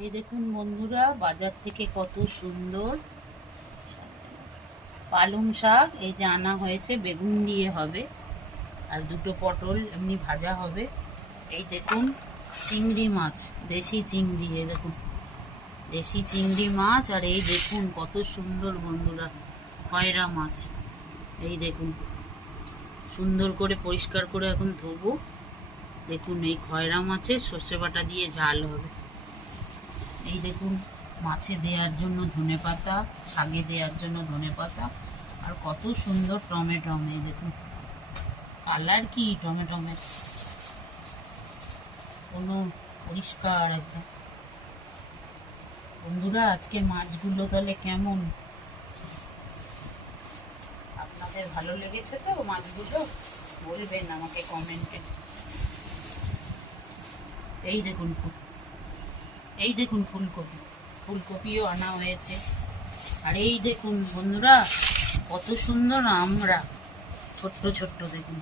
এই দেখুন বন্ধুরা, বাজার থেকে কত সুন্দর পালং শাক এই যে আনা হয়েছে, বেগুন দিয়ে হবে আর দুটো পটল এমনি ভাজা হবে। এই দেখুন চিংড়ি মাছ, দেশি চিংড়ি, এই দেখুন দেশি চিংড়ি মাছ। আর এই দেখুন কত সুন্দর বন্ধুরা খয়রা মাছ। এই দেখুন সুন্দর করে পরিষ্কার করে এখন ধোবো। দেখুন এই খয়রা মাছের সর্ষে বাটা দিয়ে ঝাল হবে। এই দেখুন মাছে দেওয়ার জন্য ধনেপাতা, শাকে দেওয়ার জন্য ধনেপাতা, আর কত সুন্দর টমেটো। এই দেখুন কালার কি টমেটোমের, কোনো পরিষ্কার একদম। বন্ধুরা আজকে মাছগুলো তাহলে কেমন, আপনাদের ভালো লেগেছে তো মাছগুলো? বলবেন আমাকে কমেন্টে। এই দেখুন এই দেখুন ফুলকপি, ফুলকপিও আনা হয়েছে। আর এই দেখুন বন্ধুরা কত সুন্দর আমড়া, ছোট্ট ছোট্ট দেখুন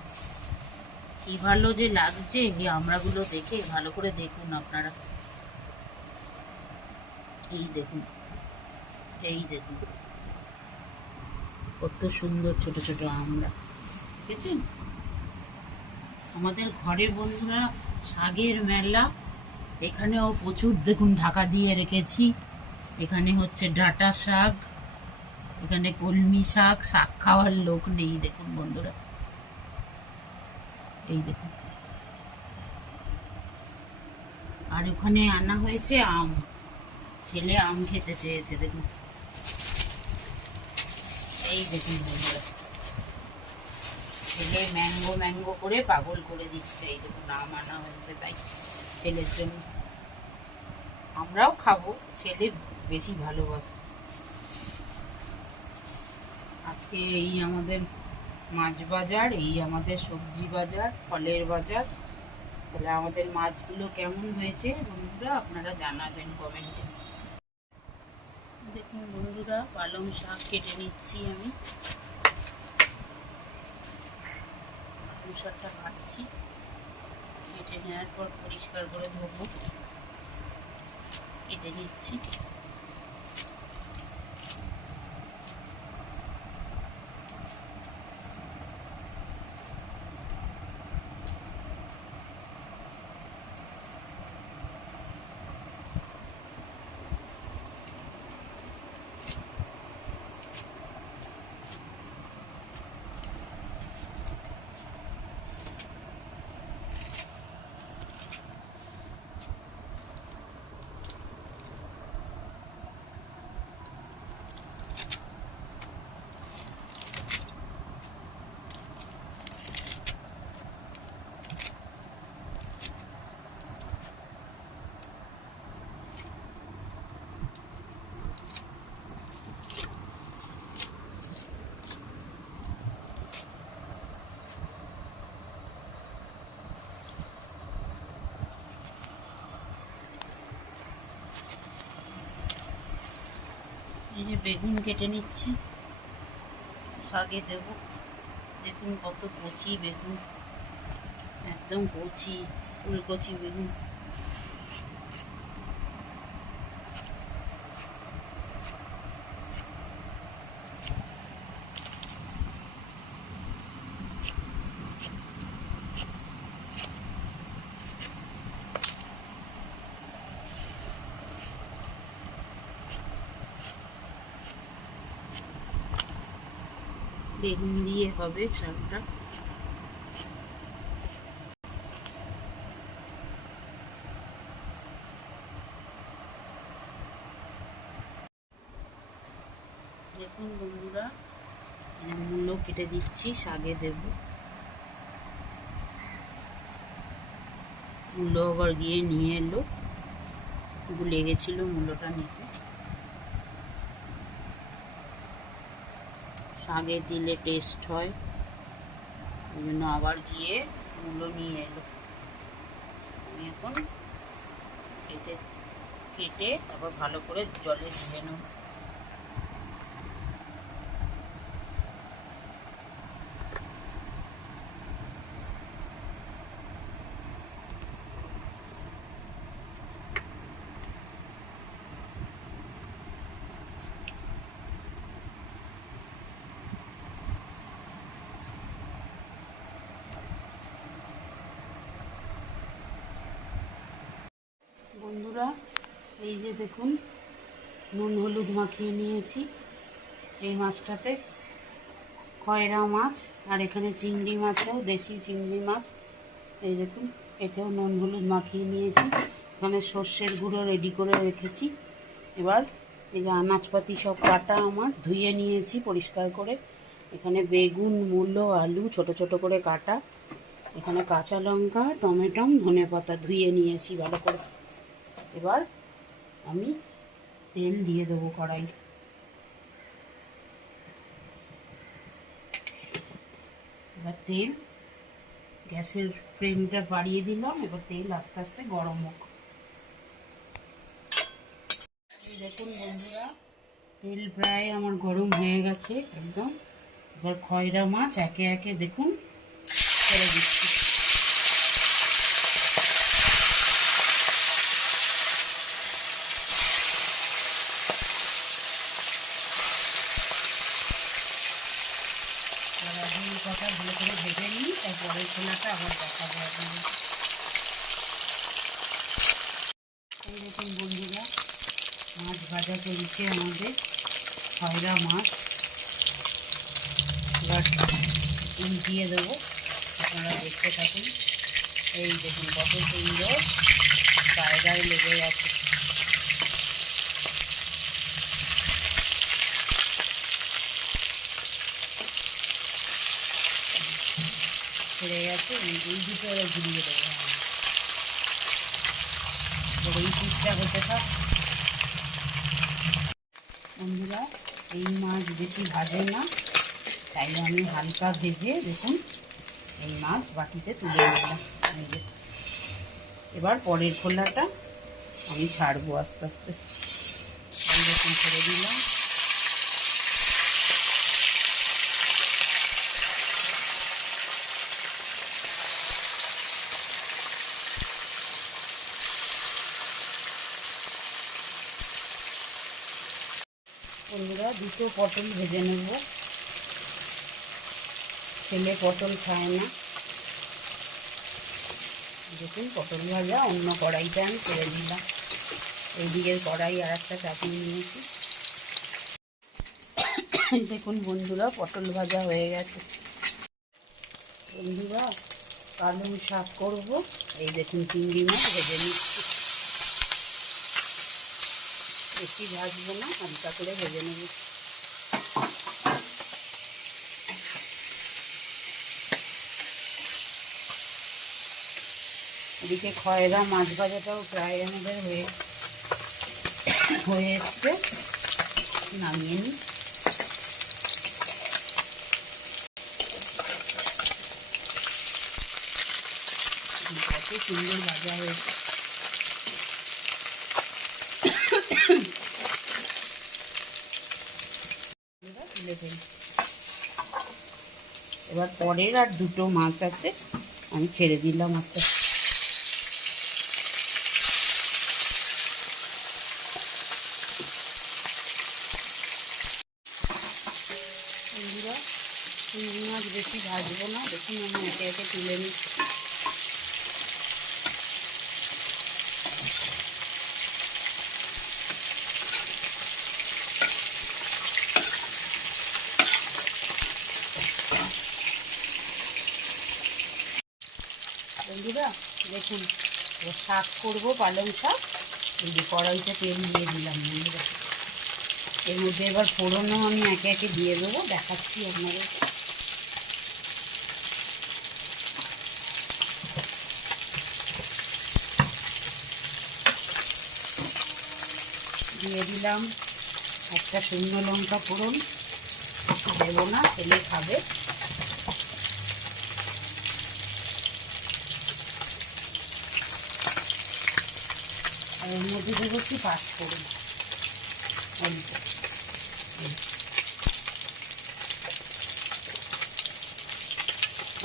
কি ভালো যে লাগছে এই আমড়াগুলো দেখে। ভালো করে দেখুন আপনারা, এই দেখুন এই দেখুন কত সুন্দর ছোট ছোট আমড়া, দেখেছেন? আমাদের ঘরে বন্ধুরা শাকের মেলা, এখানেও প্রচুর দেখুন ঢাকা দিয়ে রেখেছি। এখানে হচ্ছে ডাঁটা শাক, এখানে কলমি শাক, শাক খাওয়ার লোক নেই দেখুন বন্ধুরা। এই দেখুন আর ওখানে আনা হয়েছে আম, ছেলে আম খেতে চেয়েছে দেখুন। এই দেখুন বন্ধুরা ছেলে ম্যাঙ্গো ম্যাঙ্গো করে পাগল করে দিচ্ছে। এই দেখুন আম আনা হয়েছে তাই ছেলের জন্য, আমরাও খাবো, ছেলে বেশি ভালোবাসে। আজকে এই আমাদের মাছ বাজার, এই আমাদের সবজি বাজার, ফলের বাজার। তাহলে আমাদের মাছগুলো কেমন হয়েছে বন্ধুরা আপনারা জানাবেন কমেন্টে। দেখুন বন্ধুরা পালং শাক কেটে নিচ্ছি আমি, পালং শাকটা কাটছি, কেটে নেওয়ার পর পরিষ্কার করে ধোবো, কেটে নিচ্ছি। এই যে বেগুন কেটে নিচ্ছি, শাকে দেব। দেখুন কত কচি বেগুন, একদম কচি, ফুলকচি বেগুন। বেগুন দিয়ে হবে শাকটা। দেখুন বন্ধুরা মূলো কেটে দিচ্ছি, শাকে দেব। মূলো আবার গিয়ে নিয়ে এলো, ভুলে গেছিল মূলোটা নিতে। শাকে দিলে টেস্ট হয়, ওই জন্য আবার গিয়ে মূলো নিয়ে এলো। আমি এখন কেটে কেটে তারপর ভালো করে জলে ধুয়ে নেব। বন্ধুরা, এই যে দেখুন নুন হলুদ মাখিয়ে নিয়েছি এই মাছটাতে, খয়রা মাছ, আর এখানে চিংড়ি মাছও, দেশি চিংড়ি মাছ। এই দেখুন এটাও নুন হলুদ মাখিয়ে নিয়েছি। এখানে সর্ষের গুঁড়ো রেডি করে রেখেছি। এবার এই যে আনাজপাতি সব কাটা আমার ধুয়ে নিয়েছি পরিষ্কার করে। এখানে বেগুন, মূলো, আলু ছোট ছোট করে কাটা। এখানে কাঁচা লঙ্কা, টমেটো, ধনেপাতা ধুয়ে নিয়েছি ভালো করে। এবার আমি তেল দিয়ে দেবো কড়াই। এবার তেল, গ্যাসের ফ্লেমটা বাড়িয়ে দিলাম। এবার তেল আস্তে আস্তে গরম হোক। এই দেখুন বন্ধুরা, তেল প্রায় আমার গরম হয়ে গেছে একদম। এবার খয়রা মাছ একে একে দেখুন ছেড়ে দিচ্ছি। কথা ভালো করে ভেজে নিই, তারপরে ছোলাটা আবার দেখাবো আপনাদের। এই দেখুন বন্ধুরা, মাছ ভাজা চলছে আমাদের, খয়রা মাছ। এবার উল্টিয়ে দেবো, আপনারা দেখতে থাকুন। এই দেখুন কত সুন্দর গায়ে গায়ে লেগে গেছে। ছেড়ে গেছে, এই দুটো ঘুরিয়ে দেবো। এই পিসটা হতে থাক বন্ধুরা। এই মাছ বেশি ভাজে না, তাই আমি হালকা ভেজে দেখুন এই মাছ বাটিতে তুলে নিলাম। এই যে এবার পরের খোলাটা আমি ছাড়বো আস্তে আস্তে। এই দেখুন ছেড়ে দিলাম। বন্ধুরা, দুটো পটল ভেজে নেব। ছেলে পটল খায় না। দেখুন পটল ভাজা অন্য কড়াইটা আমি ছেড়ে দিলাম। এই দিকের কড়াই আর একটা চাপিয়ে নিয়েছি। দেখুন বন্ধুরা, পটল ভাজা হয়ে গেছে। বন্ধুরা, পালং শাক করব। এই দেখুন চিংড়ি মাছ ভেজে নিচ্ছি। বেশি ভাজবো না, হালকা করে ভেজে নেব। এদিকে খয়রা মাছ ভাজাটাও প্রায় আমাদের হয়ে এসছে। নামিয়ে নিই। কত সুন্দর ভাজা হয়েছে। তুলে ফেলি। এবার পরের আর দুটো মাছ আছে, আমি ছেড়ে দিলাম আস্তে আস্তে। বন্ধুরা, চিংড়ি মাছ বেশি ভাজবো না, দেখুন আমি একে একে তুলে নিচ্ছি। বন্ধুরা দেখুন, শাক করবো, পালং শাক। এই যে কড়াইতে তেল দিয়ে দিলাম বন্ধুরা। এর মধ্যে এবার ফোড়নও আমি একে একে দিয়ে দেবো, দেখাচ্ছি আপনাদের। দিয়ে দিলাম একটা শুকনো লঙ্কা ফোড়ন, দেবো না, ছেলে খাবে। আর এর মধ্যে দেবো একটু পাঁচফোড়ন অল্প।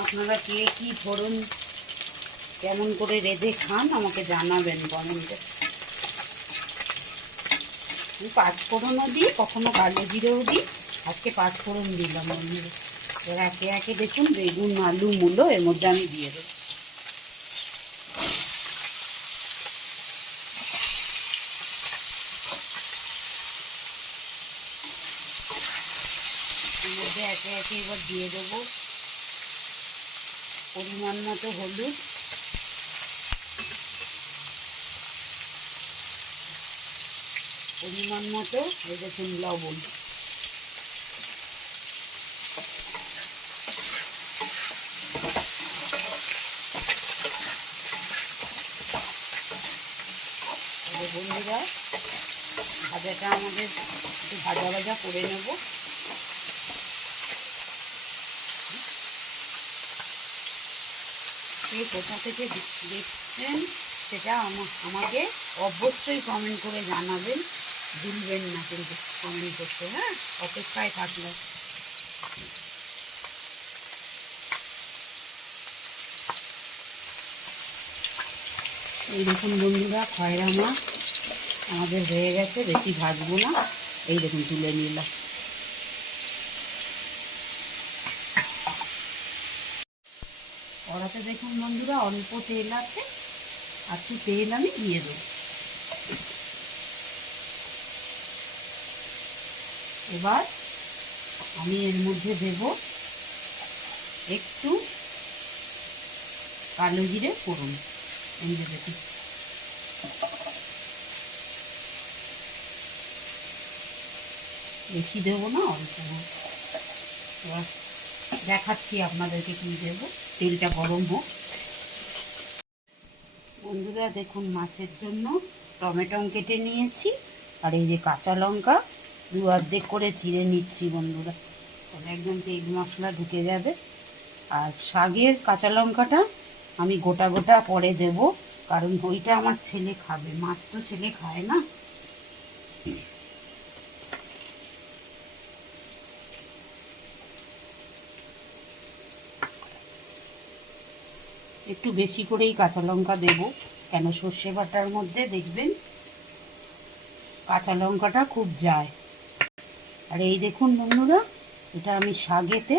আপনারা কে কী ফোড়ন কেমন করে রেঁধে খান আমাকে জানাবেন কমেন্টে। আমি পাঁচফোড়নও দিই, কখনো কালো জিরেও দিই। আজকে পাঁচফোড়ন দিলাম বন্ধুরা। এবার একে একে দেখুন বেগুন, আলু, মূলো এর মধ্যে আমি দিয়ে দেবো। মধ্যে একে একে এবার দিয়ে দেবো পরিমাণ মতো হলুদ, পরিমাণ মতো এই দেখুন লবণ, বন্ধুরা ভাজাটা আমাদের একটু ভাজা ভাজা করে নেব। কে কোথা থেকে দেখছেন সেটা আমাকে অবশ্যই কমেন্ট করে জানাবেন, ভুলবেন না কিন্তু কমেন্ট করতে। হ্যাঁ, অপেক্ষায় থাকলে। এই দেখুন বন্ধুরা খয়রা মাছ আমাদের হয়ে গেছে, বেশি ভাজবো না। এই দেখুন তুলে নিলাম। কড়াতে দেখুন বন্ধুরা অল্প তেল আছে, আর একটু তেল আমি দিয়ে দেবো। এবার আমি এর মধ্যে দেব একটু কালো জিরে ফোড়ন। এই যে দেখুন, বেশি দেবো না, অল্প। এবার দেখাচ্ছি আপনাদেরকে কি দেবো। তেলটা গরম হোক। বন্ধুরা দেখুন মাছের জন্য টমেটো কেটে নিয়েছি, আর এই যে কাঁচা লঙ্কা দু অর্ধেক করে চিড়ে নিচ্ছি বন্ধুরা, তাহলে একদম তেল মশলা ঢুকে যাবে। আর শাকের কাঁচা লঙ্কাটা আমি গোটা গোটা পরে দেব, কারণ ওইটা আমার ছেলে খাবে, মাছ তো ছেলে খায় না। একটু বেশি করেই কাঁচা লঙ্কা দেব, কেন সর্ষে বাটার মধ্যে দেখবেন কাঁচা লঙ্কাটা খুব যায়। আর এই দেখুন বন্ধুরা, এটা আমি শাকেতে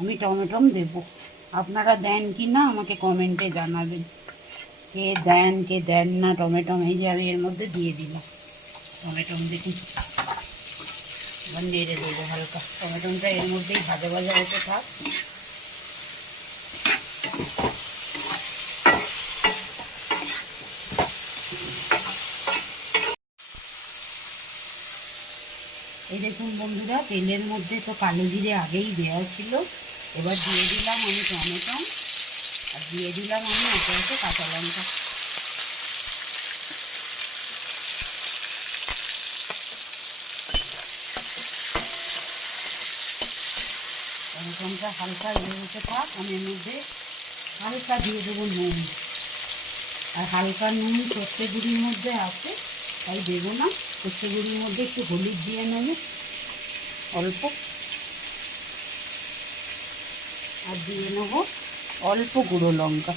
আমি টমেটম দেব। আপনারা দেন কি না আমাকে কমেন্টে জানাবেন, কে দেন কে দেন না টমেটম। এই যে আমি এর মধ্যে দিয়ে দিলাম টমেটম। দেখুন এবার নেড়ে দেবো হালকা, টমেটমটা এর মধ্যেই ভাজা ভাজা হতে থাক। এই দেখুন বন্ধুরা তেলের মধ্যে তো কালো জিরে আগেই দেওয়া ছিল, এবার দিয়ে দিলাম আমি টমেটো, আর দিয়ে দিলাম আমি একে একে কাঁচা লঙ্কা। টমেটোটা হালকা হতে থাক, আমি এর মধ্যে হালকা দিয়ে দেবো নুন। আর হালকা নুন সর্ষে গুঁড়ির মধ্যে আছে, তাই দেবো না। সর্ষে গুঁড়ির মধ্যে একটু হলুদ দিয়ে নেবে অল্প, আর দিয়ে নেবো অল্প গুঁড়ো লঙ্কা।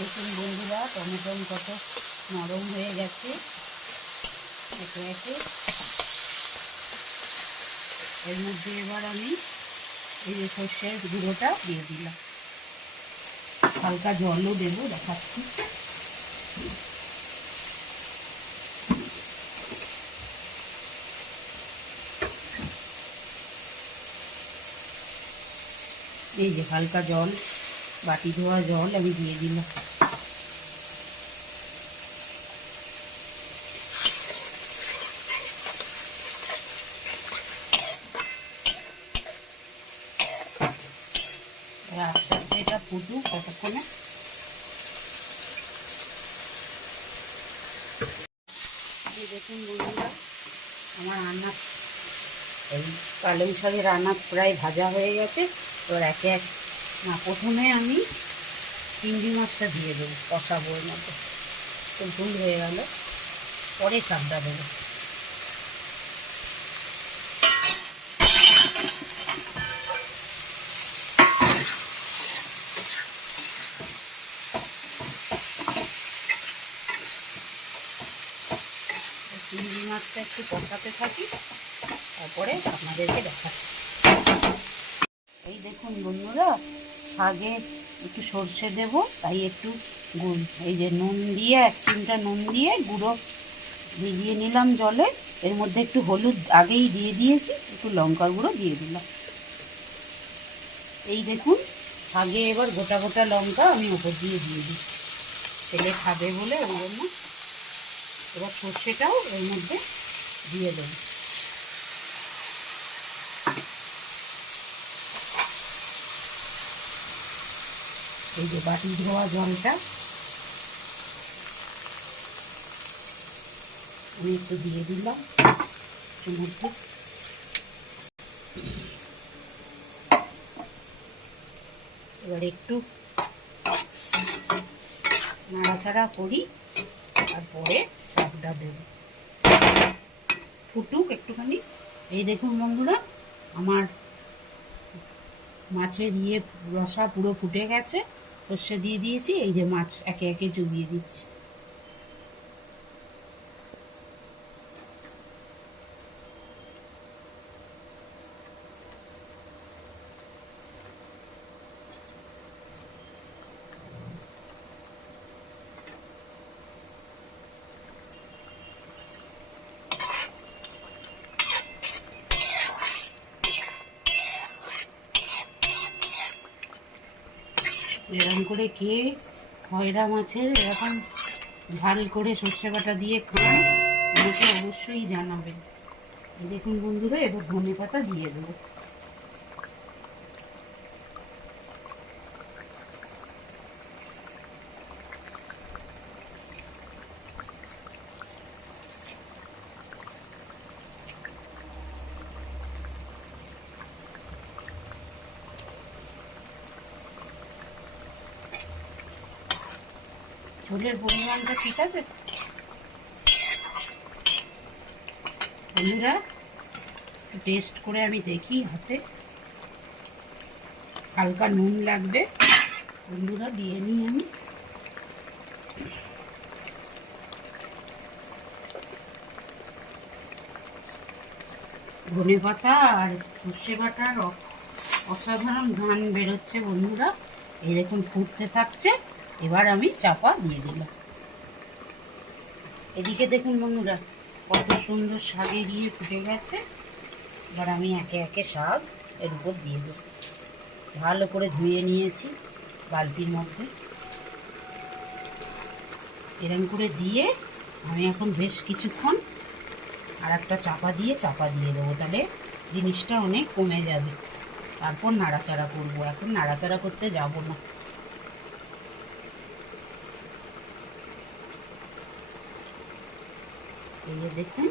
দেখুন বন্ধুরা টমেটো কত নরম হয়ে গেছে একে একে। এর মধ্যে এবার আমি এই যে সর্ষের গুঁড়োটা দিয়ে দিলাম, হালকা জলও দেবো, দেখাচ্ছি। এই যে হালকা জল, বাটি ধোয়া জল আমি দিয়ে দিলাম। আস্তে আস্তে এটা ফুটুক ততক্ষণে। দেখুন বন্ধুরা, আমার আনাজ, এই পালং শাকের আনাজ প্রায় ভাজা হয়ে গেছে। এবার একে এক, না প্রথমে আমি চিংড়ি মাছটা দিয়ে দেবো, কষাবো এর মধ্যে, তো ভুল হয়ে গেল, পরে শাকটা দেবো। চিংড়ি মাছটা একটু কষাতে থাকি, তারপরে আপনাদেরকে দেখাচ্ছি। এই দেখুন বন্ধুরা, শাকে একটু সর্ষে দেব, তাই একটু এই যে নুন দিয়ে, 1 চিমটা নুন দিয়ে গুঁড়ো ভিজিয়ে নিলাম জলে। এর মধ্যে একটু হলুদ আগেই দিয়ে দিয়েছি, একটু লঙ্কার গুঁড়ো দিয়ে দিলাম। এই দেখুন, শাকে এবার গোটা গোটা লঙ্কা আমি ওপর দিয়ে দিচ্ছি, ছেলে খাবে বলে, ওই জন্য। এবার সর্ষেটাও এর মধ্যে দিয়ে দেব। এই যে বাটি ধোয়া জলটা আমি একটু দিয়ে দিলাম এর মধ্যে। এবার একটু নাড়াচাড়া করি, তারপরে শাকটা দেব, ফুটুক একটুখানি। এই দেখুন বন্ধুরা, আমার মাছের রসা পুরো ফুটে গেছে, সর্ষে দিয়ে দিয়েছি। এই যে মাছ একে একে চুবিয়ে দিচ্ছি। এরকম করে কে খয়রা মাছের এরকম ঝাল করে সর্ষে বাটা দিয়ে খান, আমাকে অবশ্যই জানাবেন। দেখুন বন্ধুরা, এবার ধনেপাতা দিয়ে দেবো। ঝোলের পরিমাণটা ঠিক আছে বন্ধুরা? টেস্ট করে আমি দেখি হাতে, হালকা নুন লাগবে বন্ধুরা, দিয়ে নিই আমি। ধনেপাতা আর সর্ষে বাটার অসাধারণ ঘ্রাণ বেরোচ্ছে বন্ধুরা। এই দেখুন ফুটতে থাকছে, এবার আমি চাপা দিয়ে দিলাম। এদিকে দেখুন বন্ধুরা, কত সুন্দর শাকে গিয়ে ফুটে গেছে। এবার আমি একে একে শাক এর উপর দিয়ে দেবো। ভালো করে ধুয়ে নিয়েছি বালতির মধ্যে। এরকম করে দিয়ে আমি এখন বেশ কিছুক্ষণ আর একটা চাপা দিয়ে দেবো, তাহলে জিনিসটা অনেক কমে যাবে। তারপর নাড়াচাড়া করবো, এখন নাড়াচাড়া করতে যাব না। এই যে দেখুন